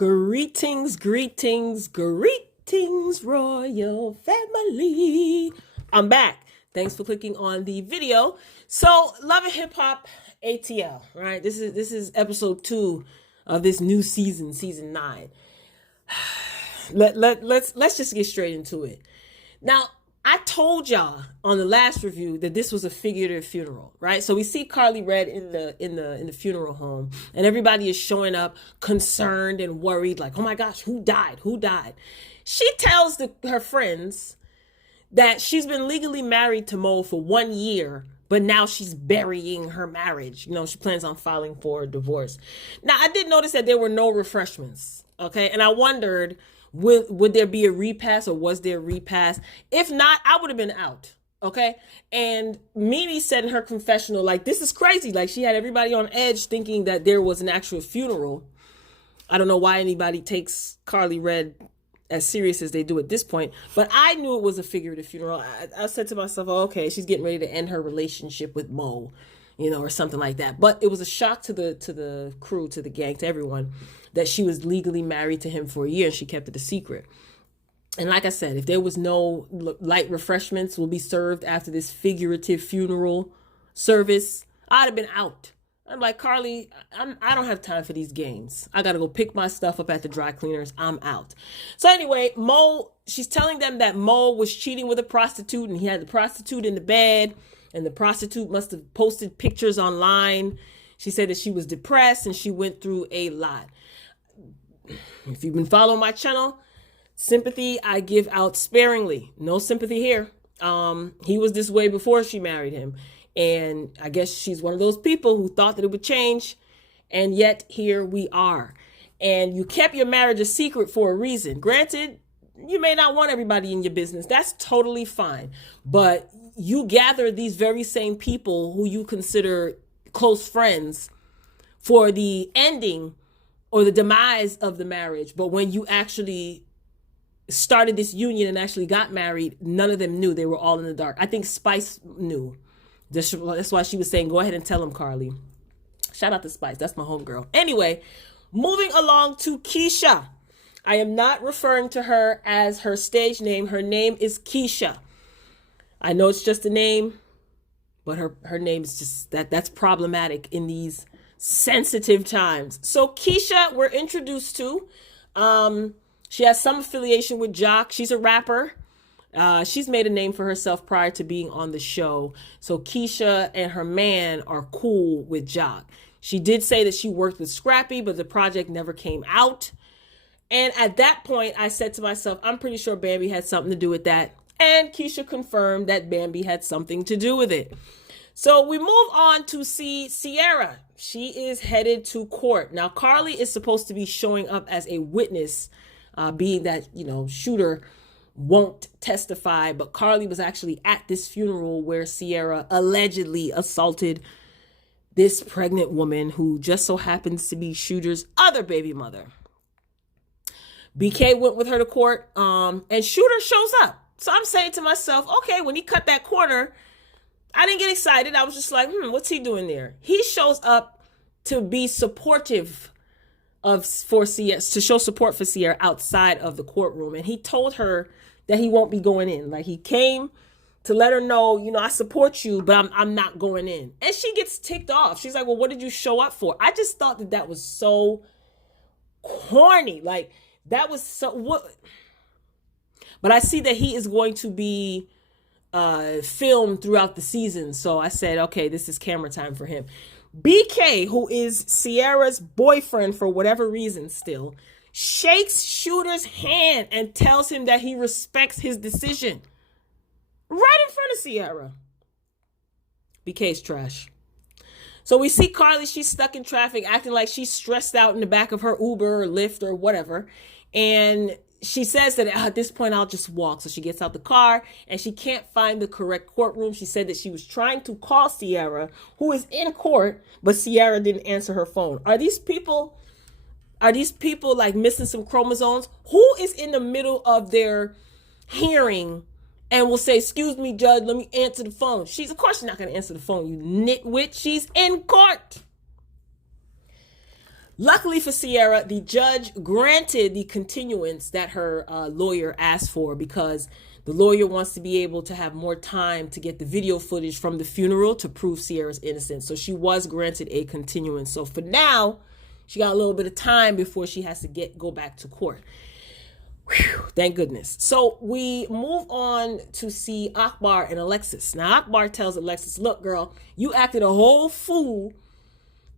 Greetings, greetings, greetings, royal family. I'm back. Thanks for clicking on the video. So, Love and Hip Hop ATL, right? This is episode 2 of this new season, season 9. Let's just get straight into it. Now, I told y'all on the last review that this was a figurative funeral, right? So we see Carly Red in the funeral home, and everybody is showing up concerned and worried, like, oh my gosh, who died? Who died? She tells her friends that she's been legally married to Mo for 1 year, but now she's burying her marriage. You know, she plans on filing for a divorce. Now, I did notice that there were no refreshments, okay? And I wondered, would there be a repass, or was there a repass? If not, I would have been out. Okay. And Mimi said in her confessional, like, this is crazy. Like, she had everybody on edge thinking that there was an actual funeral. I don't know why anybody takes Carly Red as serious as they do at this point, but I knew it was a figurative funeral. I said to myself, oh, okay, she's getting ready to end her relationship with Mo, you know, or something like that. But it was a shock to the crew, to the gang, to everyone, that she was legally married to him for a year and she kept it a secret. And like I said, if there was no light refreshments will be served after this figurative funeral service, I'd have been out. I'm like, Carly, I don't have time for these games. I got to go pick my stuff up at the dry cleaners. I'm out. So anyway, Mo, she's telling them that Mo was cheating with a prostitute and he had the prostitute in the bed, and the prostitute must have posted pictures online. She said that she was depressed and she went through a lot. If you've been following my channel, sympathy I give out sparingly. No sympathy here. He was this way before she married him. And I guess she's one of those people who thought that it would change. And yet here we are. And you kept your marriage a secret for a reason. Granted, you may not want everybody in your business. That's totally fine. But you gather these very same people who you consider close friends for the ending or the demise of the marriage. But when you actually started this union and actually got married, none of them knew. They were all in the dark. I think Spice knew. That's why she was saying, go ahead and tell him, Carly. Shout out to Spice. That's my homegirl. Anyway, moving along to Keisha. I am not referring to her as her stage name. Her name is Keisha. I know it's just a name, but her name is just that's problematic in these sensitive times. So Keisha, we're introduced to. She has some affiliation with Jock. She's a rapper. She's made a name for herself prior to being on the show. So Keisha and her man are cool with Jock. She did say that she worked with Scrappy, but the project never came out. And at that point, I said to myself, I'm pretty sure Bambi had something to do with that. And Keisha confirmed that Bambi had something to do with it. So we move on to see Sierra. She is headed to court. Now, Carly is supposed to be showing up as a witness, being that, you know, shooter won't testify. But Carly was actually at this funeral where Sierra allegedly assaulted this pregnant woman who just so happens to be Shooter's other baby mother. BK went with her to court, and Shooter shows up. So I'm saying to myself, okay, when he cut that corner, I didn't get excited. I was just like, what's he doing there? He shows up to be supportive for Sierra, to show support for Sierra outside of the courtroom. And he told her that he won't be going in. Like, he came to let her know, you know, I support you, but I'm not going in. And she gets ticked off. She's like, well, what did you show up for? I just thought that was so corny. Like, that was so what? But I see that he is going to be filmed throughout the season. So I said, okay, this is camera time for him. BK, who is Sierra's boyfriend for whatever reason still, shakes Shooter's hand and tells him that he respects his decision. Right in front of Sierra. BK's trash. So we see Carly, she's stuck in traffic, acting like she's stressed out in the back of her Uber or Lyft or whatever. And she says that at this point, I'll just walk. So she gets out the car and she can't find the correct courtroom. She said that she was trying to call Sierra, who is in court, but Sierra didn't answer her phone. Are these people like missing some chromosomes? Who is in the middle of their hearing and will say, excuse me, judge, let me answer the phone? Of course, she's not going to answer the phone, you nitwit. She's in court. Luckily for Sierra, the judge granted the continuance that her lawyer asked for, because the lawyer wants to be able to have more time to get the video footage from the funeral to prove Sierra's innocence. So she was granted a continuance. So for now, she got a little bit of time before she has to go back to court. Whew, thank goodness. So we move on to see Akbar and Alexis. Now Akbar tells Alexis, look, girl, you acted a whole fool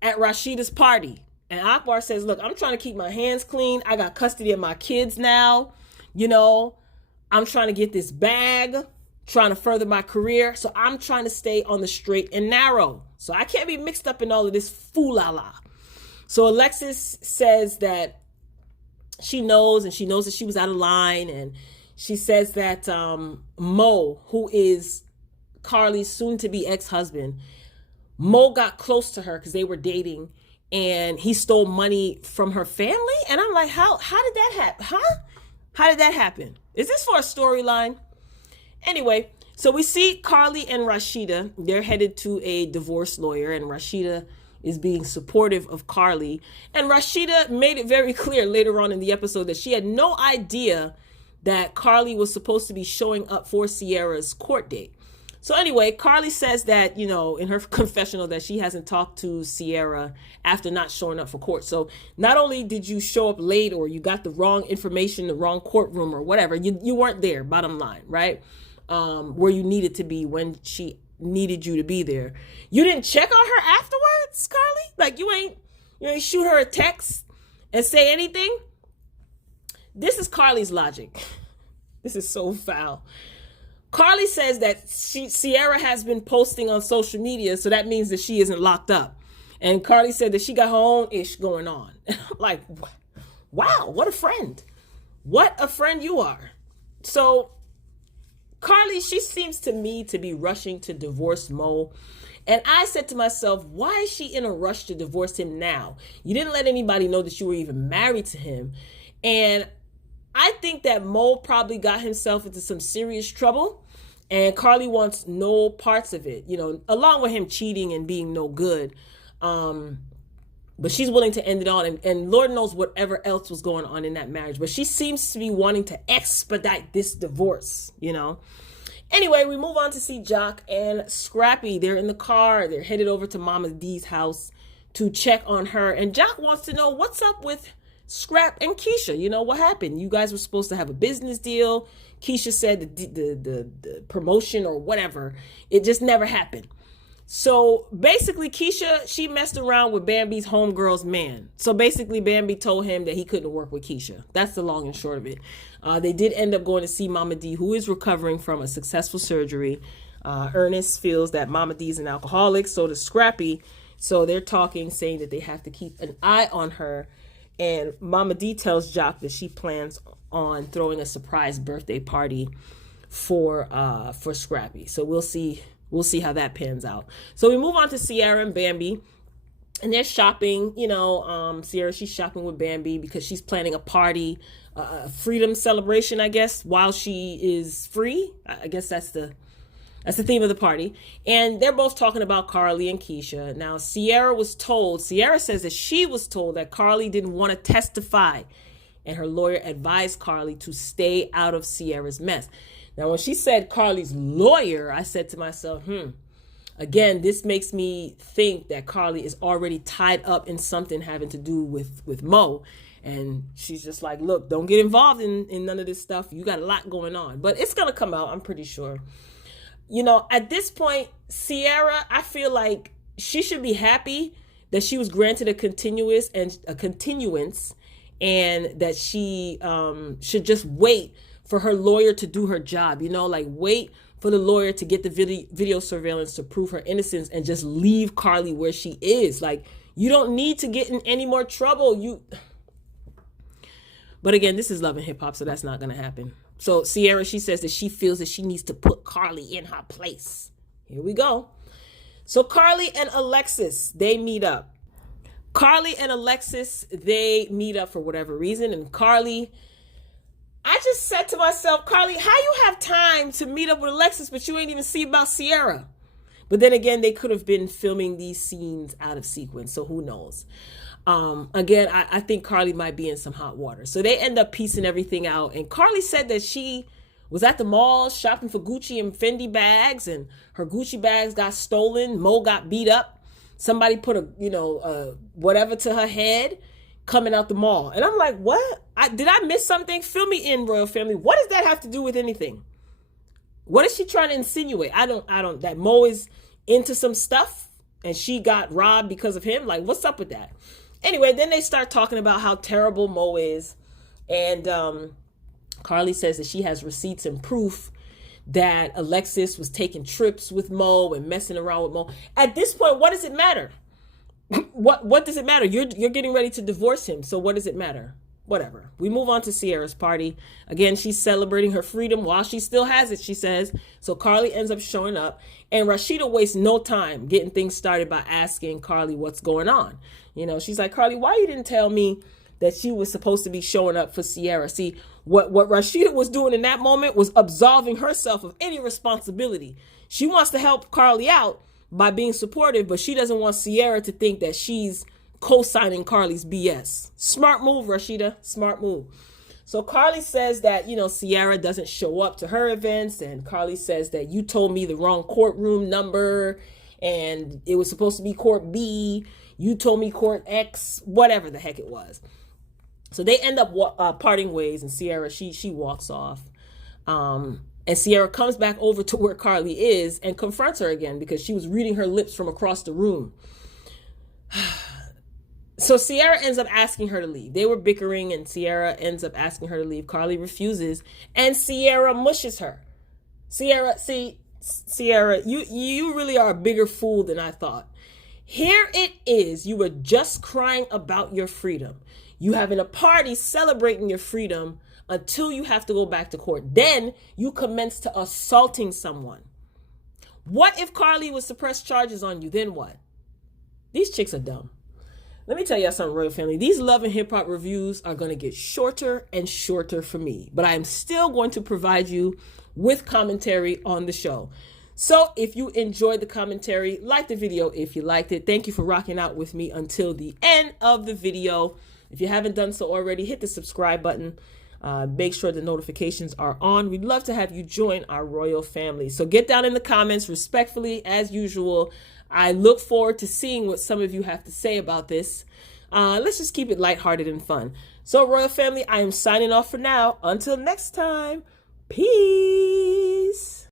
at Rashida's party. And Akbar says, look, I'm trying to keep my hands clean. I got custody of my kids now. You know, I'm trying to get this bag, trying to further my career. So I'm trying to stay on the straight and narrow. So I can't be mixed up in all of this fool-la-la. So Alexis says that she knows, and she knows that she was out of line. And she says that Mo, who is Carly's soon-to-be ex-husband, Mo got close to her because they were dating, and he stole money from her family. And I'm like, how did that happen? How did that happen? Is this for a storyline? Anyway, so we see Carly and Rashida. They're headed to a divorce lawyer, and Rashida is being supportive of Carly. And Rashida made it very clear later on in the episode that she had no idea that Carly was supposed to be showing up for Sierra's court date. So anyway, Carly says that, you know, in her confessional, that she hasn't talked to Sierra after not showing up for court. So not only did you show up late, or you got the wrong information, the wrong courtroom or whatever, you weren't there, bottom line, right? Where you needed to be when she needed you to be there. You didn't check on her afterwards, Carly? Like you ain't shoot her a text and say anything? This is Carly's logic. This is so foul. Carly says that Sierra has been posting on social media, so that means that she isn't locked up. And Carly said that she got her own ish going on. I'm like, wow, what a friend. What a friend you are. So Carly, she seems to me to be rushing to divorce Mo. And I said to myself, why is she in a rush to divorce him now? You didn't let anybody know that you were even married to him. And I think that Mo probably got himself into some serious trouble, and Carly wants no parts of it, you know, along with him cheating and being no good. But she's willing to end it all, and Lord knows whatever else was going on in that marriage. But she seems to be wanting to expedite this divorce, you know. Anyway, we move on to see Jock and Scrappy. They're in the car. They're headed over to Mama D's house to check on her. And Jock wants to know what's up with Scrap and Keisha. You know, what happened? You guys were supposed to have a business deal. Keisha said the promotion or whatever, it just never happened. So basically Keisha, she messed around with Bambi's homegirl's man. So basically Bambi told him that he couldn't work with Keisha. That's the long and short of it. They did end up going to see Mama D, who is recovering from a successful surgery. Ernest feels that Mama D is an alcoholic, so does Scrappy. So they're talking, saying that they have to keep an eye on her. And Mama D tells Jock that she plans on throwing a surprise birthday party for Scrappy. So we'll see how that pans out. So we move on to Sierra and Bambi, and they're shopping. You know, Sierra, she's shopping with Bambi because she's planning a party, a freedom celebration, I guess, while she is free. I guess that's the theme of the party. And they're both talking about Carly and Keisha. Now, Sierra says that she was told that Carly didn't want to testify, and her lawyer advised Carly to stay out of Sierra's mess. Now, when she said Carly's lawyer, I said to myself, again, this makes me think that Carly is already tied up in something having to do with Mo. And she's just like, look, don't get involved in none of this stuff. You got a lot going on. But it's going to come out, I'm pretty sure. You know, at this point, Sierra, I feel like she should be happy that she was granted a continuance, and that she should just wait for her lawyer to do her job. You know, like wait for the lawyer to get the video surveillance to prove her innocence, and just leave Carly where she is. Like, you don't need to get in any more trouble. But again, this is Love and Hip Hop, so that's not going to happen. So Sierra, she says that she feels that she needs to put Carly in her place. Here we go. So Carly and Alexis, they meet up. They meet up for whatever reason. And Carly, I just said to myself, Carly, how you have time to meet up with Alexis, but you ain't even see about Sierra? But then again, they could have been filming these scenes out of sequence, so who knows? Again, I think Carly might be in some hot water. So they end up piecing everything out. And Carly said that she was at the mall shopping for Gucci and Fendi bags, and her Gucci bags got stolen. Mo got beat up. Somebody put whatever to her head coming out the mall. And I'm like, what? Did I miss something? Fill me in, royal family. What does that have to do with anything? What is she trying to insinuate? That Mo is into some stuff and she got robbed because of him. Like, what's up with that? Anyway, then they start talking about how terrible Mo is. And Carly says that she has receipts and proof that Alexis was taking trips with Mo and messing around with Mo. At this point, what does it matter? What does it matter? You're getting ready to divorce him. So what does it matter? Whatever. We move on to Sierra's party. Again, she's celebrating her freedom while she still has it, she says. So Carly ends up showing up, and Rashida wastes no time getting things started by asking Carly what's going on. She's like, Carly, why you didn't tell me that she was supposed to be showing up for Sierra? See, what Rashida was doing in that moment was absolving herself of any responsibility. She wants to help Carly out by being supportive, but she doesn't want Sierra to think that she's co-signing Carly's BS. Smart move, Rashida. Smart move. So Carly says that, Sierra doesn't show up to her events, and Carly says that you told me the wrong courtroom number, and it was supposed to be court B. You told me court X, whatever the heck it was. So they end up parting ways, and Sierra, she walks off. And Sierra comes back over to where Carly is and confronts her again because she was reading her lips from across the room. So Sierra ends up asking her to leave. They were bickering, and Sierra ends up asking her to leave. Carly refuses, and Sierra mushes her. Sierra, you really are a bigger fool than I thought. Here it is. You were just crying about your freedom. You having a party celebrating your freedom until you have to go back to court. Then you commence to assaulting someone. What if Carly would suppress charges on you? Then what? These chicks are dumb. Let me tell y'all something, royal family. These love and hip hop reviews are going to get shorter and shorter for me, but I am still going to provide you with commentary on the show. So if you enjoyed the commentary, like the video if you liked it. Thank you for rocking out with me until the end of the video. If you haven't done so already, hit the subscribe button. Make sure the notifications are on. We'd love to have you join our royal family. So get down in the comments respectfully as usual. I look forward to seeing what some of you have to say about this. Let's just keep it lighthearted and fun. So royal family, I am signing off for now. Until next time, peace.